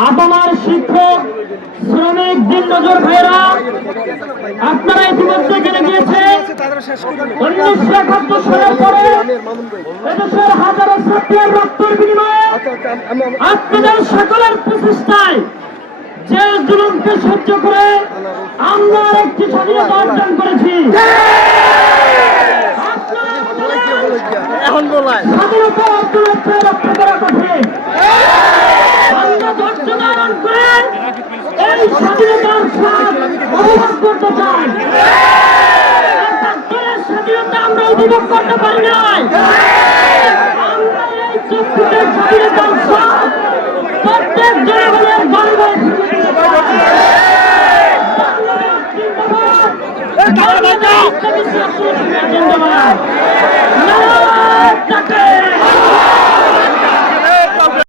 আপামার শিক্ষক শ্রমিক দিন নজর ভাইরা আপনারা ইতিমধ্যে জেনে গিয়েছেন উনিশশো একাত্তর সালের পরে এদেশের হাজারো ছাত্রের রক্তের বিনিময়ে আপনাদের সকলের প্রচেষ্টায় যে জুলুমকে সহ্য করে আমরা একটি স্বাধীনতা অর্জন করেছি। আপনারা এখন বলায়। স্বাধীনতা অর্জনের রক্ষা করা কঠিন আমরা ধৈর্য ধারণ করে এই স্বাধীনতার স্বাদ উপভোগ করতে চাই একাত্তরের স্বাধীনতা আমরা উপভোগ করতে পারি নাই প্রত্যেক জনগণের! বাংলাদেশ জিন্দাবাদ!